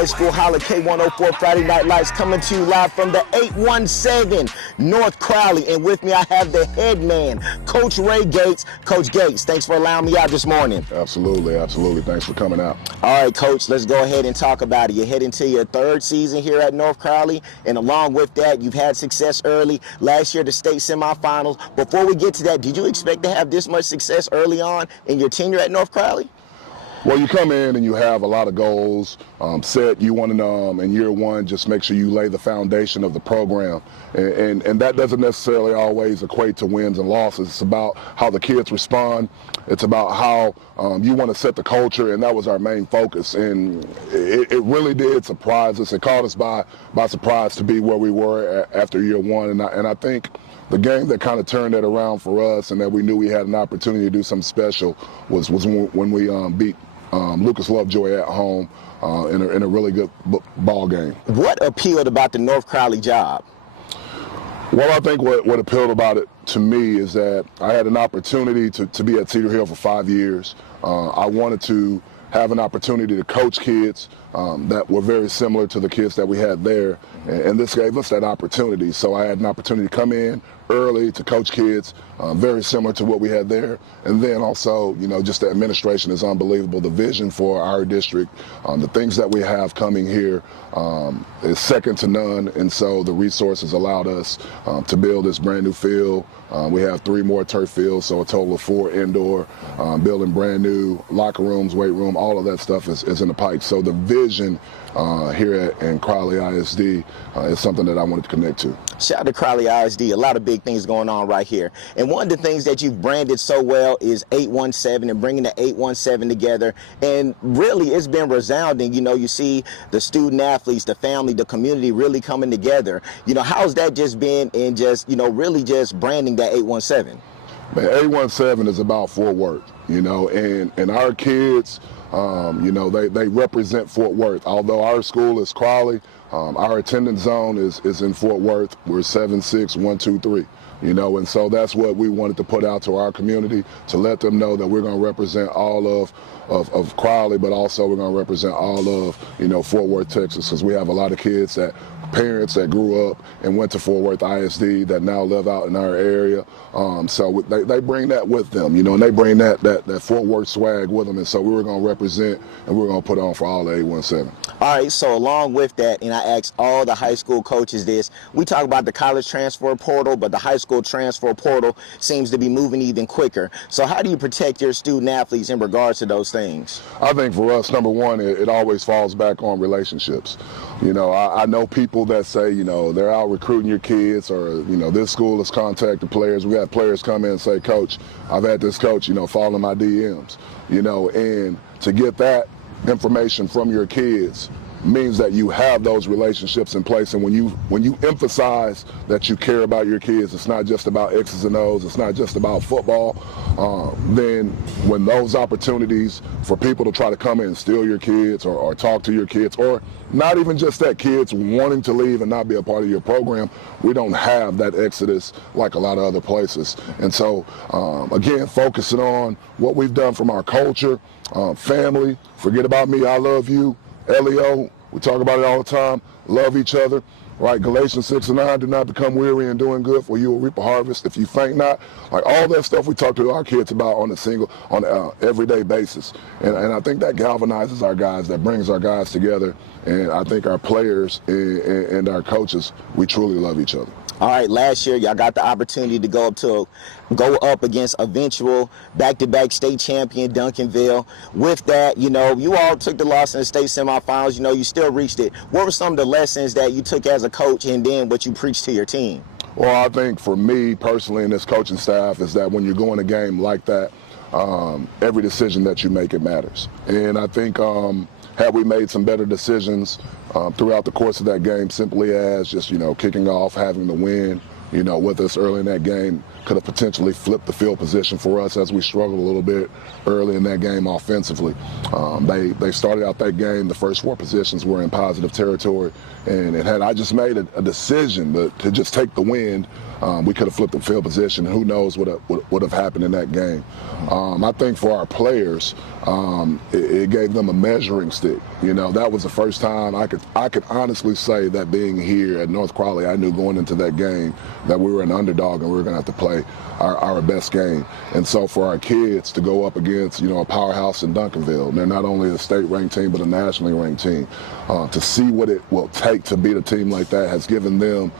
High School Holla K104 Friday Night Lights coming to you live from the 817 North Crowley. And with me, I have the head man, Coach Ray Gates. Coach Gates, thanks for allowing me out this morning. Absolutely, absolutely. Thanks for coming out. All right, Coach, let's go ahead and talk about it. You're heading to your third season here at North Crowley, and along with that, you've had success early. Last year, the state semifinals. Before we get to that, did you expect to have this much success early on in your tenure at North Crowley? Well, you come in and you have a lot of goals set. You want to, in year one, just make sure you lay the foundation of the program. And that doesn't necessarily always equate to wins and losses. It's about how the kids respond. It's about how you want to set the culture, and that was our main focus. And it really did surprise us. It caught us by surprise to be where we were after year one. And I think the game that kind of turned that around for us and that we knew we had an opportunity to do something special was when we beat Lucas Lovejoy at home in a really good ball game. What appealed about the North Crowley job? Well, I think what appealed about it to me is that I had an opportunity to be at Cedar Hill for 5 years. I wanted to have an opportunity to coach kids that were very similar to the kids that we had there, and this gave us that opportunity. So I had an opportunity to come in early to coach kids very similar to what we had there, and then also, you know, just the administration is unbelievable. The vision for our district, the things that we have coming here is second to none, and so the resources allowed us to build this brand new field. We have 3 more turf fields, so a total of 4 indoor, building brand new locker rooms, weight room, all of that stuff is in the pipe. So the vision here in Crowley ISD is something that I wanted to connect to. Shout out to Crowley ISD, a lot of big things going on right here. And one of the things that you've branded so well is 817 and bringing the 817 together. And really, it's been resounding. You know, you see the student athletes, the family, the community really coming together. You know, how's that just been in just, you know, really just branding that 817? Man, 817 is about Fort Worth, you know, and our kids, you know, they represent Fort Worth. Although our school is Crowley, our attendance zone is in Fort Worth. We're 76123, you know, and so that's what we wanted to put out to our community, to let them know that we're going to represent all of Crowley, but also we're going to represent all of, you know, Fort Worth, Texas, because we have a lot of kids parents that grew up and went to Fort Worth ISD that now live out in our area. So they bring that with them, you know, and they bring that Fort Worth swag with them. And so we were going to represent and we were going to put on for all the 817. All right, so along with that, and I asked all the high school coaches this, we talk about the college transfer portal, but the high school transfer portal seems to be moving even quicker. So how do you protect your student athletes in regards to those things? I think for us, number one, it always falls back on relationships. You know, I know people that say, you know, they're out recruiting your kids, or, you know, this school has contacted players. We have players come in and say, Coach, I've had this coach, you know, fall in my DMs, you know, and to get that information from your kids means that you have those relationships in place. And when you emphasize that you care about your kids, it's not just about X's and O's, it's not just about football, then when those opportunities for people to try to come in and steal your kids or talk to your kids, or not even just that, kids wanting to leave and not be a part of your program, we don't have that exodus like a lot of other places. And so, again, focusing on what we've done from our culture, family, forget about me, I love you, LEO, we talk about it all the time, love each other, right? Galatians 6:9, do not become weary in doing good, for you will reap a harvest if you faint not. Like all that stuff we talk to our kids about on an everyday basis. And I think that galvanizes our guys, that brings our guys together. And I think our players and our coaches, we truly love each other. All right, last year y'all got the opportunity to go up against eventual back-to-back state champion Duncanville. With that, you know, you all took the loss in the state semifinals. You know, you still reached it. What were some of the lessons that you took as a coach, and then what you preached to your team? Well, I think for me personally and this coaching staff is that when you're going a game like that, every decision that you make, it matters. And I think had we made some better decisions throughout the course of that game, simply as just, you know, kicking off, having the win, you know, with us early in that game, could have potentially flipped the field position for us as we struggled a little bit early in that game offensively. They started out that game, the first 4 positions were in positive territory, and had I just made a decision to just take the win, we could have flipped the field position. Who knows what would have happened in that game. I think for our players, it gave them a measuring stick. You know, that was the first time I could honestly say that being here at North Crowley, I knew going into that game that we were an underdog and we were going to have to play our best game. And so for our kids to go up against, a powerhouse in Duncanville, they're not only a state-ranked team but a nationally ranked team, to see what it will take to beat a team like that has given them,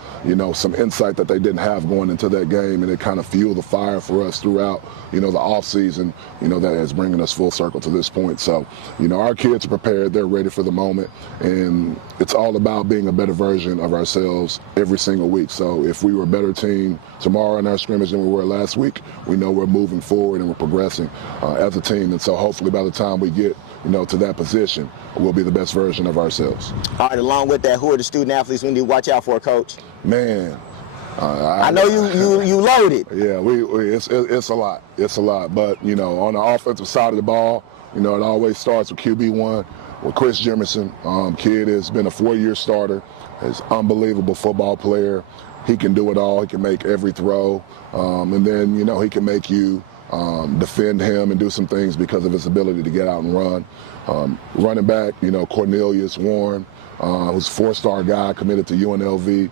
some insight that they didn't have going into that game, and it kind of fueled the fire for us throughout, the off season, that is bringing us full circle to this point. So, our kids are prepared, they're ready for the moment, and it's all about being a better version of ourselves every single week. So if we were a better team tomorrow in our scrimmage than we were last week, we know we're moving forward and we're progressing as a team. And so hopefully by the time we get, to that position, we'll be the best version of ourselves. All right, along with that, who are the student athletes we need to watch out for, Coach? Man, I know you loaded. Yeah, it's a lot. It's a lot. But, on the offensive side of the ball, it always starts with QB1, with Chris Jimerson. Kid has been a 4-year starter. He's an unbelievable football player. He can do it all. He can make every throw. And then, he can make you defend him and do some things because of his ability to get out and run. Running back, Cornelius Warren, who's a 4-star guy committed to UNLV.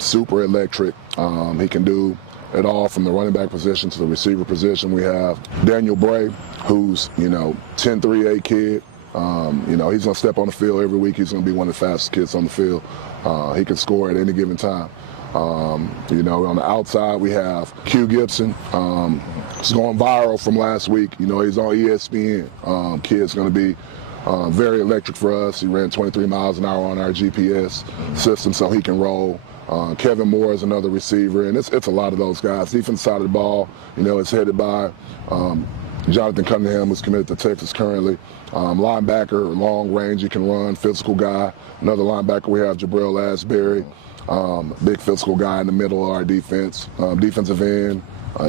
Super electric. He can do it all from the running back position to the receiver position. We have Daniel Bray, who's, 10-3-8 kid. He's going to step on the field every week. He's going to be one of the fastest kids on the field. He can score at any given time. On the outside, we have Q Gibson. It's going viral from last week. He's on ESPN. Kid's going to be very electric for us. He ran 23 miles an hour on our GPS system, so he can roll. Kevin Moore is another receiver, and it's a lot of those guys. Defense side of the ball, it's headed by Jonathan Cunningham, who's committed to Texas currently. Linebacker, long range, he can run, physical guy. Another linebacker, we have Jabril Asbury, big physical guy in the middle of our defense. Defensive end,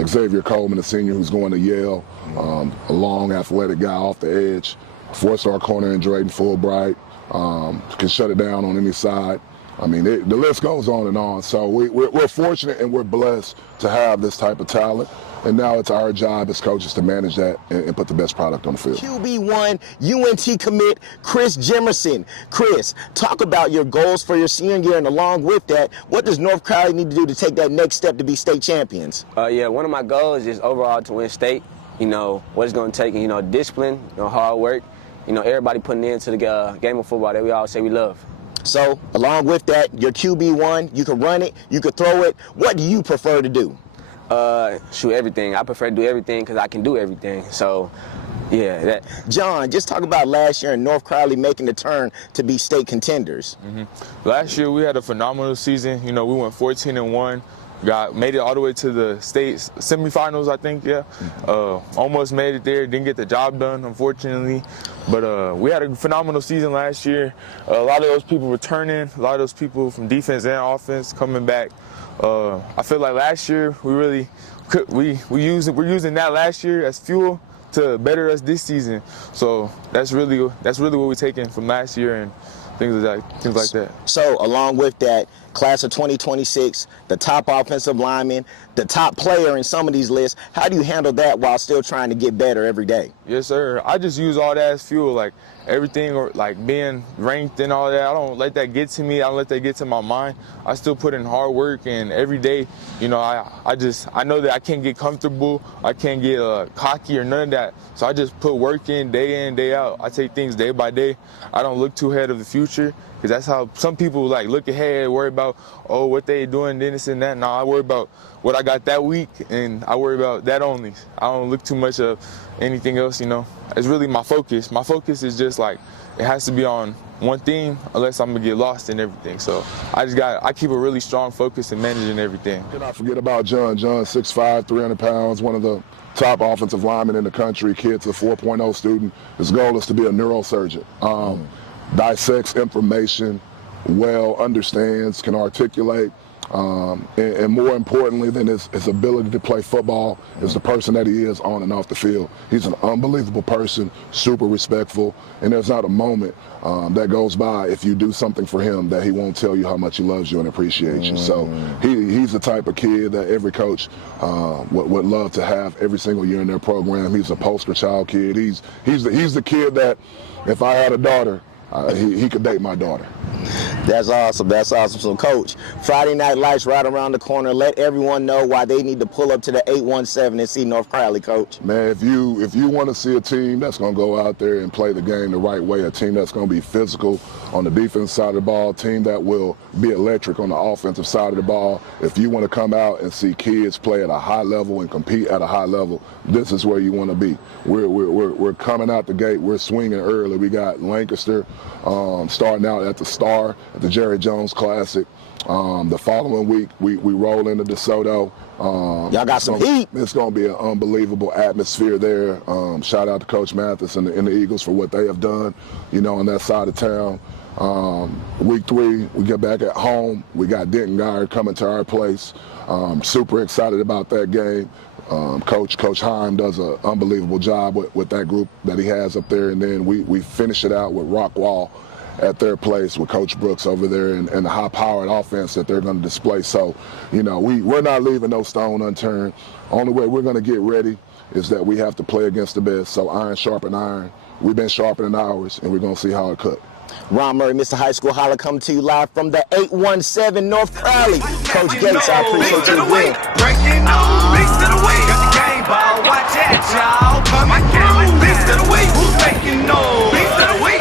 Xavier Coleman, a senior who's going to Yale, a long, athletic guy off the edge. 4-star corner in Drayton Fulbright, can shut it down on any side. I mean, the list goes on and on. So we're fortunate and we're blessed to have this type of talent. And now it's our job as coaches to manage that and put the best product on the field. QB1, UNT commit, Chris Jimerson. Chris, talk about your goals for your senior year, and along with that, what does North Crowley need to do to take that next step to be state champions? One of my goals is overall to win state. What it's going to take, discipline, hard work, everybody putting into the game of football that we all say we love. So, along with that, your QB1, you can run it, you can throw it. What do you prefer to do? Shoot everything. I prefer to do everything because I can do everything. So, yeah. That. John, just talk about last year in North Crowley making the turn to be state contenders. Last year we had a phenomenal season. We went 14-1. Made it all the way to the state semifinals, I think, yeah. Almost made it there, didn't get the job done, unfortunately. But we had a phenomenal season last year. A lot of those people returning, a lot of those people from defense and offense coming back. I feel like last year we're using that last year as fuel to better us this season. So that's really what we're taking from last year and things like that. So along with that, class of 2026, the top offensive lineman, the top player in some of these lists, how do you handle that while still trying to get better every day? Yes, sir. I just use all that as fuel, like everything, or like being ranked and all that. I don't let that get to me. I don't let that get to my mind. I still put in hard work, and every day, I know that I can't get comfortable. I can't get cocky or none of that. So I just put work in, day out. I take things day by day. I don't look too ahead of the future, because that's how some people look ahead, worry about, what they doing, this and that. No, I worry about what I got that week, and I worry about that only. I don't look too much of anything else, It's really my focus. My focus is just it has to be on one thing, unless I'm gonna get lost in everything. So I keep a really strong focus in managing everything. Did not forget about John. John's 6'5", 300 pounds, one of the top offensive linemen in the country. Kid's a 4.0 student. His goal is to be a neurosurgeon. Dissects information, understands, can articulate, And more importantly than his ability to play football is the person that he is on and off the field. He's an unbelievable person, super respectful, and there's not a moment that goes by if you do something for him that he won't tell you how much he loves you and appreciates you. So he's the type of kid that every coach would love to have every single year in their program. He's a poster child kid. He's the kid that if I had a daughter, he could date my daughter. That's awesome. That's awesome. So, Coach, Friday Night Lights right around the corner. Let everyone know why they need to pull up to the 817 and see North Crowley, Coach. Man, if you want to see a team that's going to go out there and play the game the right way, a team that's going to be physical on the defensive side of the ball, a team that will be electric on the offensive side of the ball, if you want to come out and see kids play at a high level and compete at a high level, this is where you want to be. We're coming out the gate. We're swinging early. We got Lancaster starting out at the Star at the Jerry Jones Classic. The following week, we roll into DeSoto. Y'all got some heat. It's going to be an unbelievable atmosphere there. Shout out to Coach Mathis and the Eagles for what they have done, on that side of town. Week 3, we get back at home. We got Denton Guyer coming to our place. Super excited about that game. Coach Heim does an unbelievable job with that group that he has up there. And then we finish it out with Rockwall at their place with Coach Brooks over there and the high-powered offense that they're going to display. So, we're not leaving no stone unturned. Only way we're going to get ready is that we have to play against the best. So iron sharpen iron. We've been sharpening ours, and we're going to see how it cut. Ron Murray, Mr. High School Holla, coming to you live from the 817 North Crowley. Coach Gates, I appreciate you again. Breaking on, beast of the week. Got the game ball, watch that, y'all. Coming through, beast of the week. Who's making noise? Beast of the week.